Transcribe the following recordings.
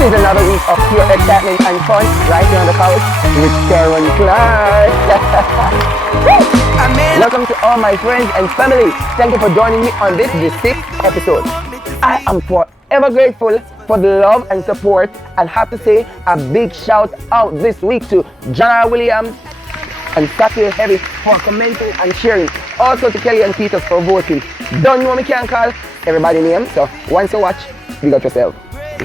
It is another week of pure excitement and fun right here on the couch with Karen Clark. Welcome to all my friends and family. Thank you for joining me on this, the 6th episode. I am forever grateful for the love and support, and have to say a big shout out this week to John R. Williams and Samuel Heavy for commenting and sharing. Also to Kelly and Peters for voting. Don't know me can call everybody name, so once you watch, big up yourself.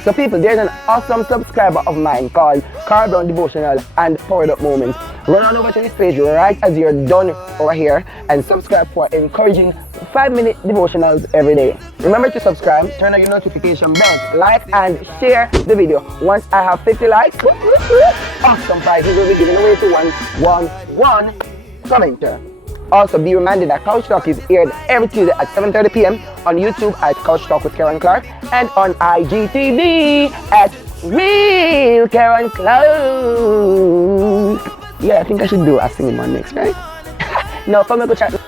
So people, there's an awesome subscriber of mine called Carl Brown Devotional and Powered Up Moments. Run on over to this page right as you're done over here and subscribe for encouraging 5-minute devotionals every day. Remember to subscribe, turn on your notification bell, like and share the video. Once I have 50 likes, awesome prizes will be given away to one commenter. Also, be reminded that Couch Talk is aired every Tuesday at 7:30 p.m. on YouTube at Couch Talk with Karen Clark and on IGTV at Real Karen Clark. Yeah, I think I should do a singing one next, right? No, come and go chat.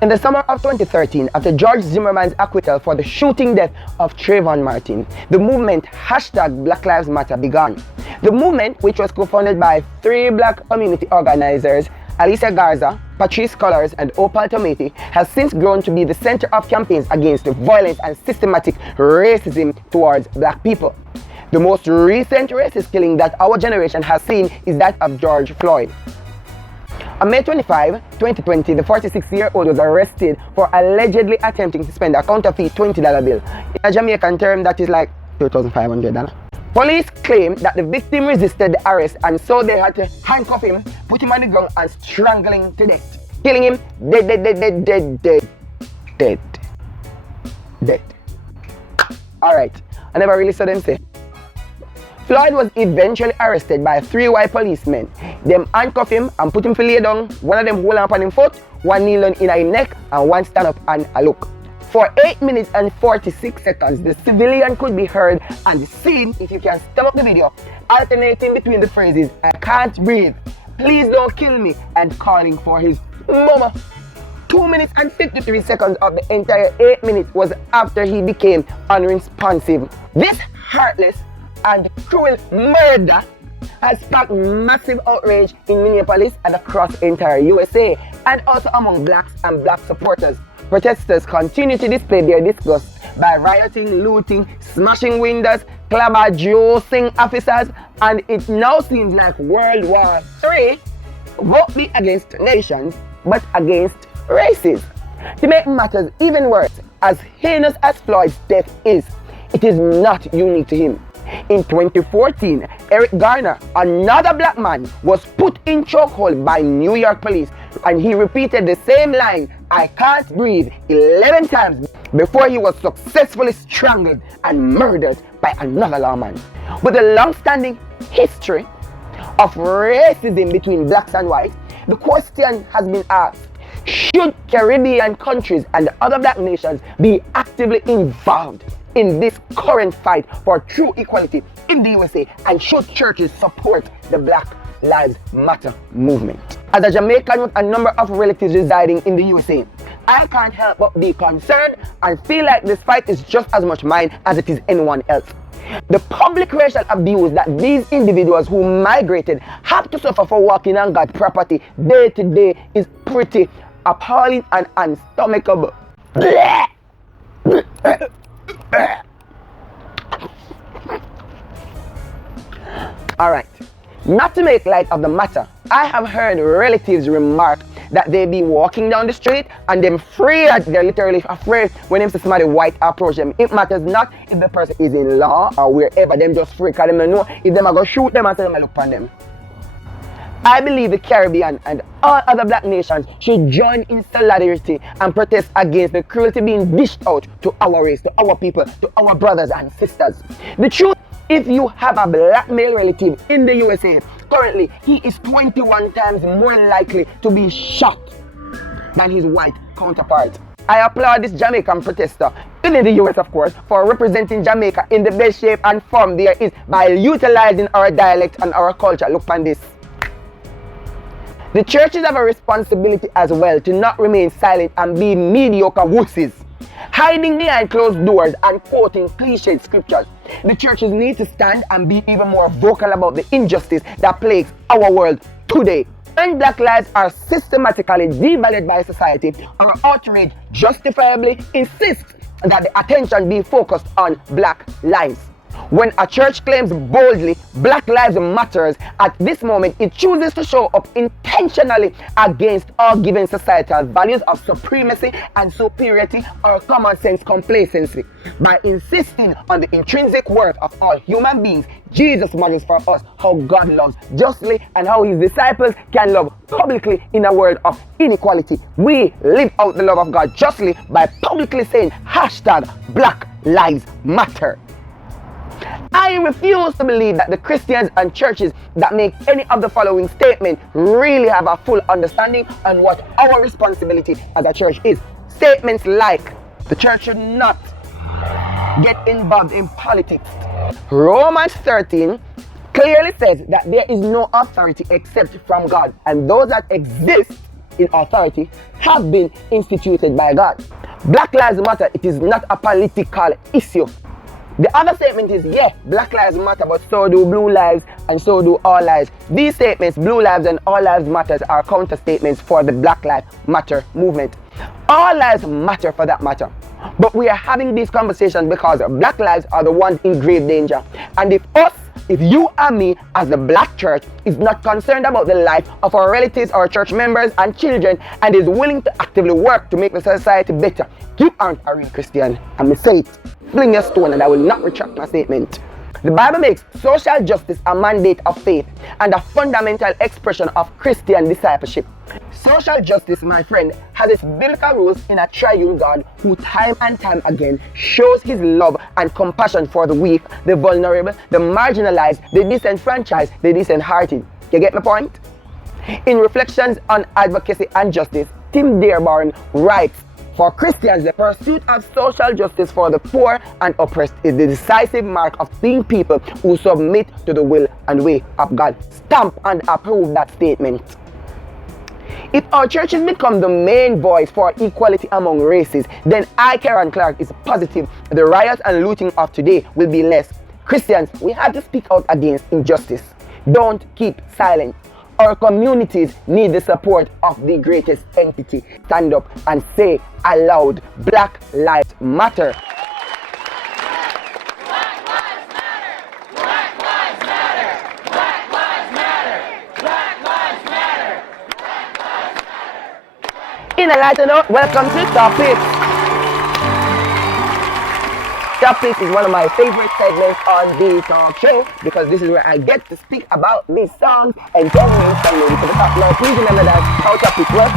In the summer of 2013, after George Zimmerman's acquittal for the shooting death of Trayvon Martin, the movement #Black Lives Matter began. The movement, which was co-founded by 3 black community organizers, Alicia Garza, Patrice Cullors, and Opal Tometi, has since grown to be the center of campaigns against violence and systematic racism towards black people. The most recent racist killing that our generation has seen is that of George Floyd. On May 25, 2020, the 46-year-old was arrested for allegedly attempting to spend a counterfeit $20 bill. In a Jamaican term, that is like $2,500. Police claimed that the victim resisted the arrest, and so they had to handcuff him, put him on the ground, and strangle him to death. Killing him dead. Alright, I never really saw them say. Floyd was eventually arrested by 3 white policemen. Them handcuff him and put him to lay down. One of them hold up on him foot, one kneel on in his neck, and one stand up and a look. For 8 minutes and 46 seconds, the civilian could be heard and seen, if you can stop up the video, alternating between the phrases, "I can't breathe," "Please don't kill me," and calling for his mama. 2 minutes and 53 seconds of the entire 8 minutes was after he became unresponsive. This heartless and cruel murder has sparked massive outrage in Minneapolis and across the entire USA, and also among blacks and black supporters. Protesters continue to display their disgust by rioting, looting, smashing windows, clavajosing officers, and it now seems like World War III won't be against nations, but against races. To make matters even worse, as heinous as Floyd's death is, it is not unique to him. In 2014, Eric Garner, another black man, was put in chokehold by New York police, and he repeated the same line, "I can't breathe," 11 times before he was successfully strangled and murdered by another lawman. With a long-standing history of racism between blacks and whites, the question has been asked, should Caribbean countries and other black nations be actively involved in this current fight for true equality in the USA, and should churches support the Black Lives Matter movement? As a Jamaican with a number of relatives residing in the USA, I can't help but be concerned and feel like this fight is just as much mine as it is anyone else. The public racial abuse that these individuals who migrated have to suffer for walking on God's property day to day is pretty appalling and unstomachable. Alright, not to make light of the matter, I have heard relatives remark that they be walking down the street and them afraid, they're literally afraid when them see somebody white approach them. It matters not if the person is in law or wherever, them just freak because them don't know if them are going to shoot them and say them look on them. I believe the Caribbean and all other black nations should join in solidarity and protest against the cruelty being dished out to our race, to our people, to our brothers and sisters. The truth, if you have a black male relative in the USA, currently he is 21 times more likely to be shot than his white counterpart. I applaud this Jamaican protester, in the US of course, for representing Jamaica in the best shape and form there is by utilizing our dialect and our culture. Look on this. The churches have a responsibility as well to not remain silent and be mediocre wusses. hiding behind closed doors and quoting cliched scriptures. The churches need to stand and be even more vocal about the injustice that plagues our world today. When black lives are systematically devalued by society, our outrage justifiably insists that the attention be focused on black lives. When a church claims boldly Black Lives Matters, at this moment it chooses to show up intentionally against all given societal values of supremacy and superiority or common sense complacency. By insisting on the intrinsic worth of all human beings, Jesus models for us how God loves justly and how his disciples can love publicly in a world of inequality. We live out the love of God justly by publicly saying #Black Lives Matter. I refuse to believe that the Christians and churches that make any of the following statement really have a full understanding on what our responsibility as a church is. Statements like, the church should not get involved in politics. Romans 13 clearly says that there is no authority except from God, and those that exist in authority have been instituted by God. Black Lives Matter, it is not a political issue. The other statement is, Black Lives Matter, but so do Blue Lives and so do All Lives. These statements, Blue Lives and All Lives Matters, are counter statements for the Black Lives Matter movement. All lives matter for that matter. But we are having these conversations because black lives are the ones in grave danger. And if you and me as the black church is not concerned about the life of our relatives, our church members and children, and is willing to actively work to make the society better, you aren't a real Christian. And me say it, fling your stone, and I will not retract my statement. The Bible makes social justice a mandate of faith and a fundamental expression of Christian discipleship. Social justice, my friend, has its biblical roots in a triune God who time and time again shows his love and compassion for the weak, the vulnerable, the marginalized, the disenfranchised, the disheartened. You get my point? In Reflections on Advocacy and Justice, Tim Dearborn writes, for Christians, the pursuit of social justice for the poor and oppressed is the decisive mark of being people who submit to the will and way of God. Stamp and approve that statement. If our churches become the main voice for equality among races, then I, Karen Clark, is positive the riots and looting of today will be less. Christians, we have to speak out against injustice. Don't keep silent. Our communities need the support of the greatest entity. Stand up and say aloud, Black Lives Matter. Black Lives Matter. Black Lives Matter. Black Lives Matter. Black Lives Matter. Black Lives Matter. In a lighter note, welcome to Topics. Topics is one of my favorite segments on the talk show because this is where I get to speak about these songs and then name some maybe to the top. Now, please remember that how Topics works.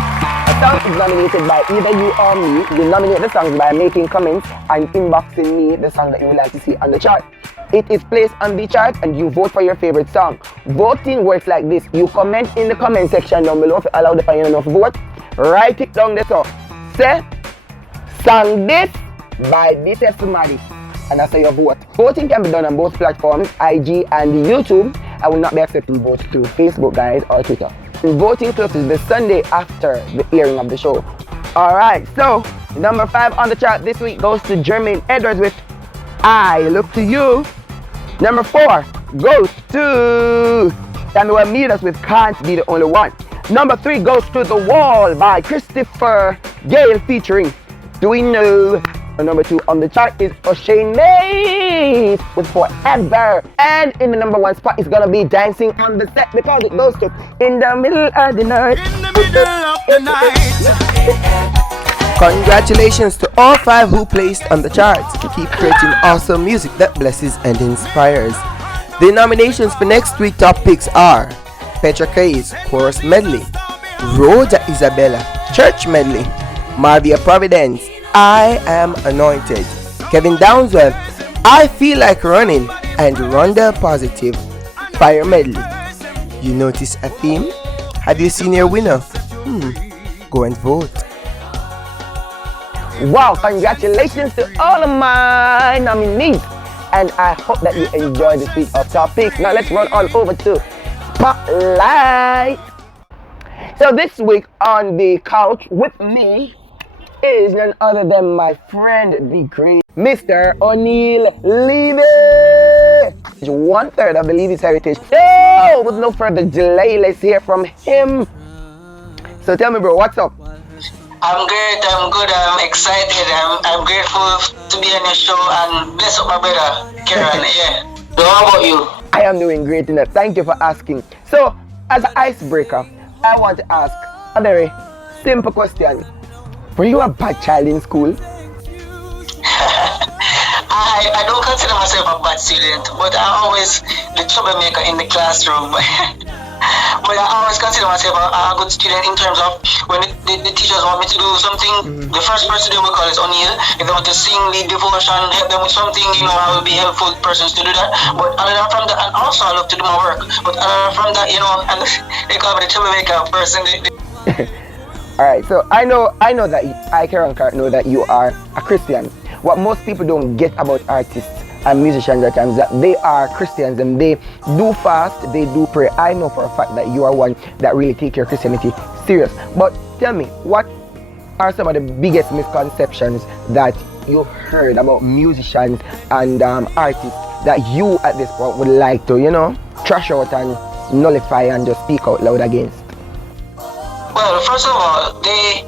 A song is nominated by either you or me. You nominate the songs by making comments and inboxing me the song that you would like to see on the chart. It is placed on the chart and you vote for your favorite song. Voting works like this. You comment in the comment section down below if you allow the final enough vote. Write it down there. So, say, song this by this somebody. And that's how you vote. Voting can be done on both platforms, IG and YouTube. I will not be accepting votes through Facebook, guys, or Twitter. Voting closes the Sunday after the airing of the show. Alright, so number 5 on the chart this week goes to Jermaine Edwards with I Look to You. Number 4 goes to Samuel Midas with Can't Be the Only One. Number 3 goes to The Wall by Christopher Gale featuring Do We Know. Number 2 on the chart is O'Shane Mays with Forever. And in the number 1 spot is gonna be Dancing on the Set because it goes to In the Middle of the Night. In the middle of the night. Congratulations to all 5 who placed on the charts. Keep creating awesome music that blesses and inspires. The nominations for next week's top picks are Petra Kay's Chorus Medley, Rhoda Isabella Church Medley, Marvia Providence I Am Anointed, Kevin Downswell I Feel Like Running, and Rhonda Positive Fire Medley. You notice a theme? Have you seen your winner? Go and vote. Wow, congratulations to all of my nominees. And I hope that you enjoyed this week of Topics. Now let's run on over to Spotlight. So this week on the couch with me is none other than my friend, the great Mr. O'Neal Levy. 1/3 of the Levy's heritage. So, with no further delay, let's hear from him. So tell me, bro, what's up? I'm great, I'm good, I'm excited, I'm grateful to be on your show and bless up my brother, Kieran, yeah. So how about you? I am doing great enough. Thank you for asking. So, as an icebreaker, I want to ask a very simple question. Were you a bad child in school? I don't consider myself a bad student, but I'm always the troublemaker in the classroom. But I always consider myself a good student in terms of when the teachers want me to do something, the first person they will call is O'Neal. If they want to sing, lead devotion, help them with something, I will be helpful persons to do that. But other than from that, and also I love to do my work. But other than from that, and they call me the troublemaker person. Alright, so I know that I, Kieran Clark, know that you are a Christian. What most people don't get about artists and musicians at times that they are Christians and they do fast, they do pray. I know for a fact that you are one that really take your Christianity serious. But tell me, what are some of the biggest misconceptions that you've heard about musicians and artists that you at this point would like to, trash out and nullify and just speak out loud against? Well, first of all, they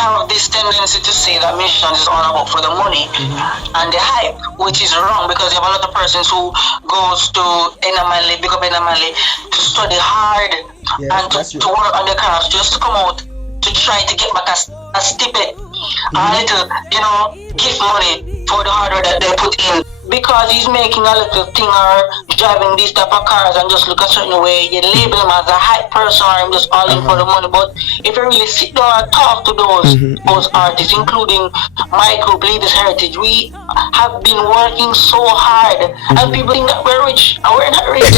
have this tendency to say that musicians is all about for the money and the hype, which is wrong because you have a lot of persons who goes to Enamanle, big up Enamanle, to study hard and to work on the craft just to come out to try to get back a stipend, a little, gift money for the hard work that they put in. Because he's making a little thing or driving these type of cars and just look a certain way, you label him as a hype person or him just all in for the money. But if you really sit down and talk to those artists, including my group, Levy's Heritage, we have been working so hard and people think that we're rich and we're not rich.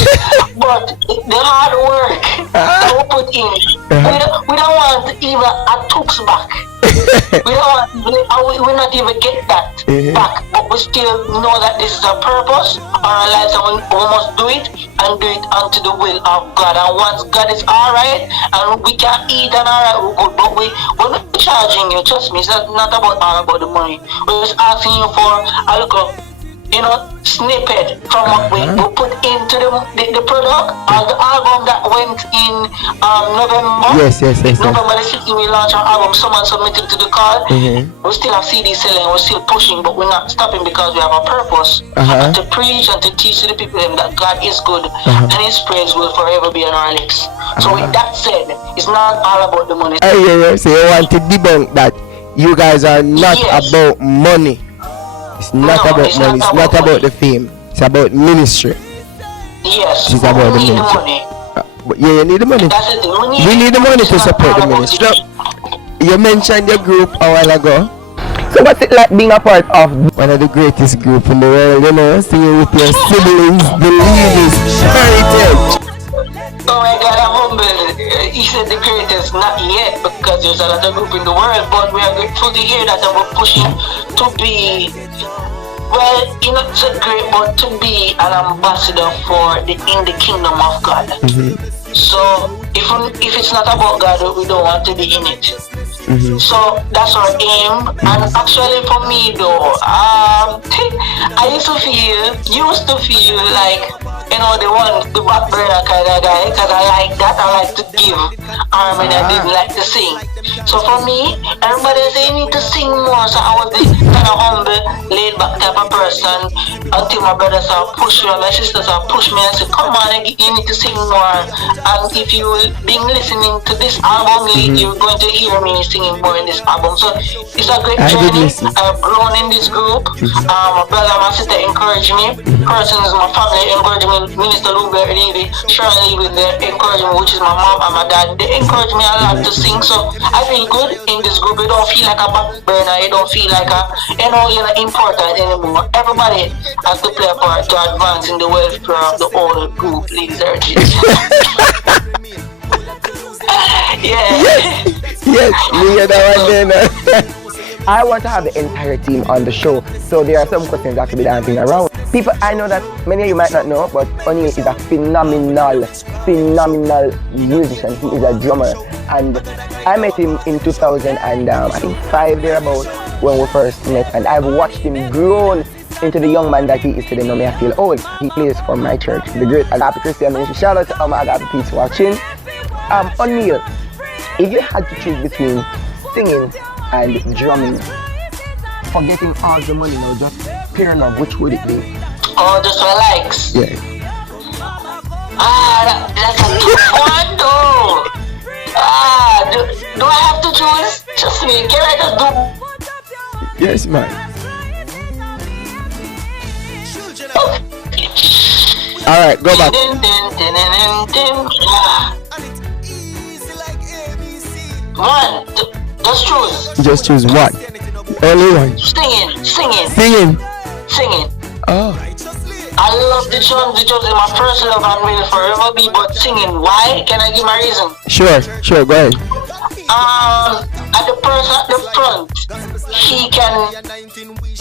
But the hard work that we put in, we don't want even a toops back. We're not even get that back, but we still know that this is a purpose on our lives and we must do it and do it unto the will of God. And once God is alright and we can eat and alright, we're good, but we're not charging you, trust me, it's not about all about the money. We're just asking you for a little snippet from what we put into the product or the album that went in November. Yes. November the 16th we launched our album. Someone submitted to the call. We still have CD selling, we're still pushing, but we're not stopping because we have a purpose to preach and to teach to the people that God is good and His praise will forever be on our lips. So with that said, it's not all about the money. So you want to debunk that you guys are not about money. It's not about money, it's not about the fame, it's about ministry. Yes, it's about the ministry. You need the money. That's the thing. We need the money to support the ministry. You mentioned your group a while ago. So what's it like being a part of one of the greatest groups in the world, singing with your siblings, the Levy's Heritage? Oh my God, I'm humbled. He said the greatest, not yet, because there's a lot of group in the world, but we are grateful to hear that and we're pushing to be, well, not so great, but to be an ambassador in the kingdom of God. So if it's not about God, we don't want to be in it. So that's our aim. And actually for me though, I used to feel like the back burner kind of guy, because I like that. I like to give harmony. I didn't like to sing. So for me, everybody say you need to sing more. So I was this kind of humble, laid back type of person until my brothers are push me and my sisters are push me and say, come on, you need to sing more. And if you been listening to this album, you're going to hear me singing more in this album. So it's a great journey. I've grown in this group. My brother and my sister encourage me. Persons, my family encourage me. Minister Lubert Levy, Sharon Levy, they encourage me, which is my mom and my dad. They encourage me a lot to sing. So I feel good in this group. You don't feel like a back burner. You don't feel like you're not important anymore. Everybody has to play a part to advance in the welfare of the whole group, Levy's Heritage. Yes, we are the one. I want to have the entire team on the show, so there are some questions that have to be dancing around. People, I know that many of you might not know, but O'Neal is a phenomenal musician. He is a drummer, and I met him in 2000 and I think 5 thereabout when we first met, and I've watched him grow into the young man that he is today. Now may I feel old. He plays for my church, the great Agape Christian Ministry. Shout out to all my Agape peeps watching. O'Neal, if you had to choose between singing and drumming, forgetting all the money now, just pure love, which would it be? Oh, just for likes. Yeah. That's a tough one though. Do I have to choose? Just me. Can I just do? Yes, man. Alright, go back. One. Just choose. Just choose one. Only one. Singing. Oh. I love the drums. The drums is my first love and will forever be. But singing, why? Can I give my reason? Sure, go ahead. At the person at the front, he can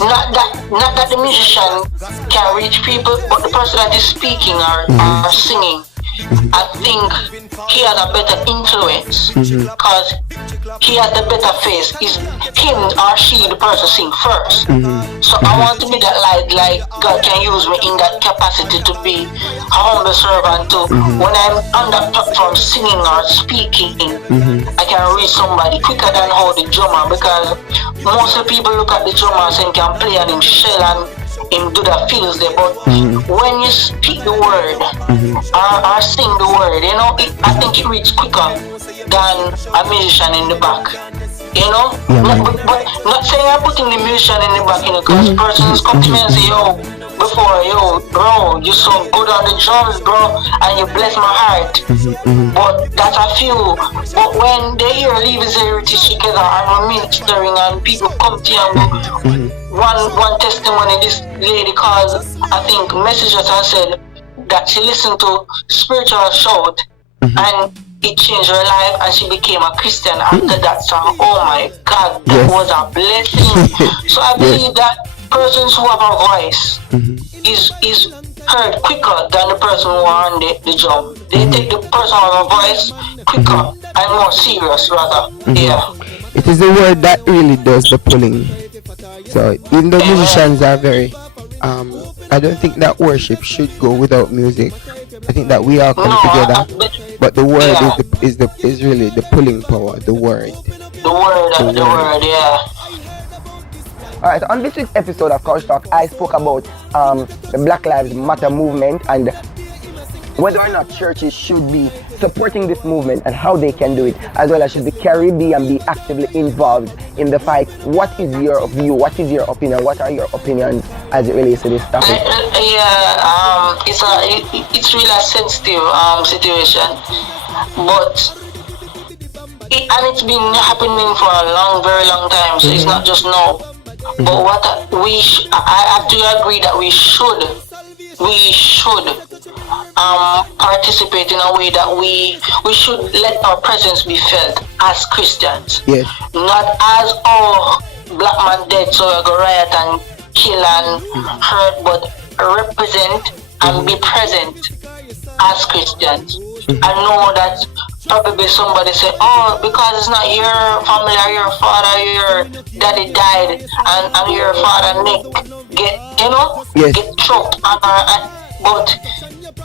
not that the musician can reach people, but the person that is speaking or singing, I think he has a better influence because he has the better face. Is him or she the person sing first? So I want to be that light, like God can use me in that capacity to be a humble servant too. When I'm on that platform singing or speaking, I can reach somebody quicker than how the drummer, because most of the people look at the drummer and say he can play and him shell and him do the feels there, but when you speak the word or sing the word, you know, I think it reaches quicker than a musician in the back. You know, but not saying I'm putting the musician in the back, you know, because persons come to me and say, yo, bro, you so good on the drums, bro, and you bless my heart. But that's a few. But when they hear Levi's Heritage together and we're ministering and people come to you and one testimony, this lady calls, I think, messages and said that she listened to Spiritual Shout and it changed her life and she became a Christian after that song. Oh my God, that was a blessing. So I believe that persons who have a voice is heard quicker than the person who are on the drum. They take the person who has a voice quicker and more serious rather. Yeah. It is the word that really does the pulling. So even though musicians are very I don't think that worship should go without music. I think that we all come together, but the word is really the pulling power. The word. The word, yeah. Alright, so on this week's episode of Couch Talk, I spoke about the Black Lives Matter movement and whether or not churches should be supporting this movement and how they can do it, as well as should be Caribbean and be actively involved in the fight. What is your view? What is your opinion? What are your opinions as it relates to this topic? It's really a sensitive situation, but it's been happening for a very long time. So it's not just now. But I have to agree that we should participate in a way that we should let our presence be felt as Christians. Yes. Not as black man dead so I go riot and kill and hurt, but represent and be present as Christians. I know that probably somebody say, because it's not your family or your father, your daddy died and your father Nick get choked but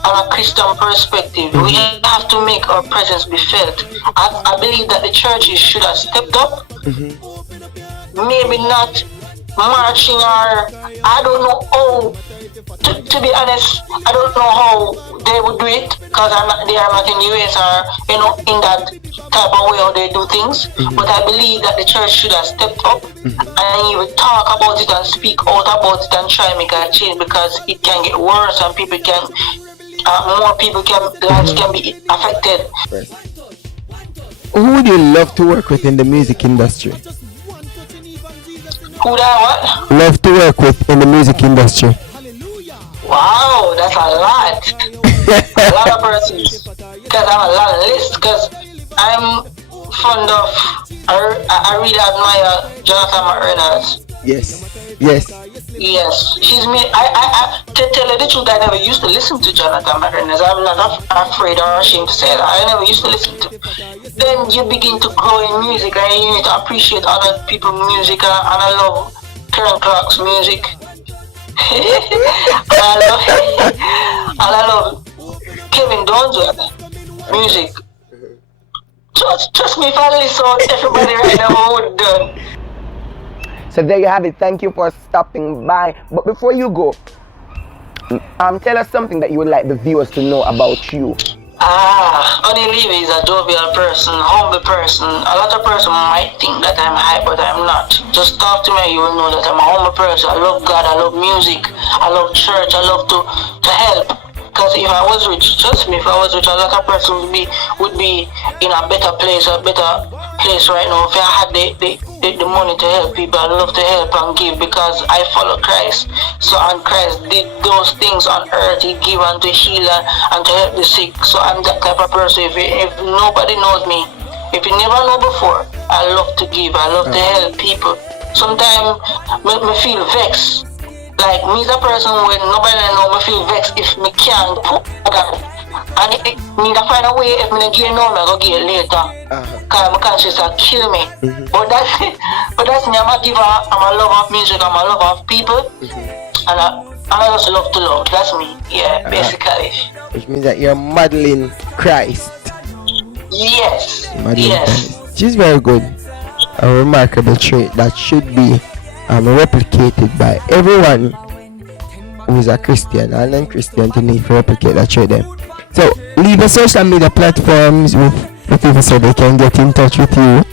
on a Christian perspective, we have to make our presence be felt. I believe that the churches should have stepped up. Maybe not marching or I don't know how. To be honest, I don't know how they would do it because they are not in the US or in that type of way how they do things. But I believe that the church should have stepped up and you would talk about it and speak out about it and try and make a change, because it can get worse and people can lives can be affected. Who would you love to work with in the music industry? Who would I what? Love to work with in the music industry. Wow, that's a lot. A lot of persons. Because I have a lot of lists. Because I'm fond of, I really admire Jonathan McReynolds. Yes. Yes. Yes, she's me. To tell you the truth, I never used to listen to Jonathan McReynolds. I'm not afraid or ashamed to say that. I never used to listen to. Then you begin to grow in music, and you need to appreciate other people's music. And I love Karen Clark's music. and I love Kevin Donsworth music. Trust me, if I listen to everybody right now, would done. So there you have it. Thank you for stopping by. But before you go, tell us something that you would like the viewers to know about you. Honey Levy is a jovial person, humble person. A lot of person might think that I'm hype, but I'm not. Just talk to me, you will know that I'm a humble person. I love God, I love music, I love church, I love to help. Because if I was rich, trust me, if I was rich, a lot of person would be in a better place right now. If I had the money to help people, I love to help and give because I follow Christ. So and Christ did those things on earth. He gave unto healer and to help the sick. So I'm that type of person. If nobody knows me, if you never know before, I love to give. I love to help people. Sometimes me feel vexed. Like me as a person when nobody know me feel vexed if me can't put God. And if me to find a way if me get no me go get later. Cause my conscience will kill me. But that's me. I'm a giver, I'm a lover of music, I'm a lover of people. And I just love to love. That's me. Yeah, basically. Which means that you're modeling Christ. Yes. Modeling Yes. Christ. Which is very good. A remarkable trait that should be replicated by everyone who is a Christian and non-Christian to need to replicate that trait them. So leave the social media platforms with people so they can get in touch with you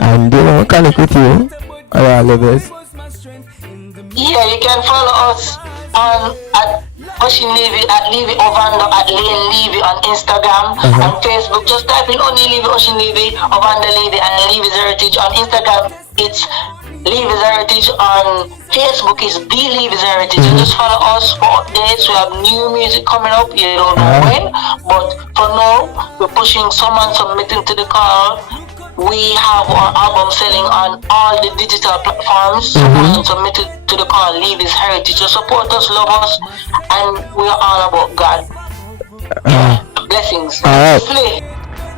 and connect with you on our levels. Yeah, you can follow us at Ocean Levy, at Levy Ovando, at Lane Levy on Instagram and Facebook. Just type in only Levy, Ocean Levy, Ovando Levy, and Levy's Heritage. On Instagram, it's Levy's Heritage. On Facebook, it's The Levy's Heritage. You just follow us for updates. We have new music coming up. You don't know when, but for now, we're pushing someone submitting to the call. We have our album selling on all the digital platforms. Someone submitted to the call, Levy's Heritage. So support us, love us, and we are all about God. Blessings. Play.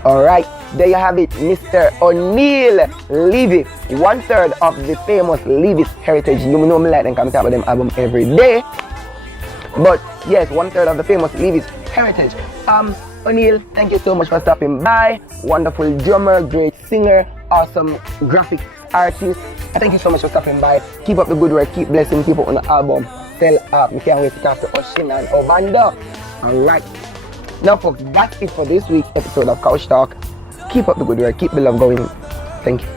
Alright, there you have it, Mr. O'Neal Levy, 1/3 of the famous Levy's Heritage. You know me like them come talk about them album every day. But yes, 1/3 of the famous Levy's Heritage. O'Neal, thank you so much for stopping by. Wonderful drummer, great singer, awesome graphic artist. Thank you so much for stopping by. Keep up the good work, keep blessing people on the album. Sell up. We can't wait to talk to Ocean and Ovando. Alright. Now folks, that's it for this week's episode of Couch Talk. Keep up the good work, keep the love going. Thank you.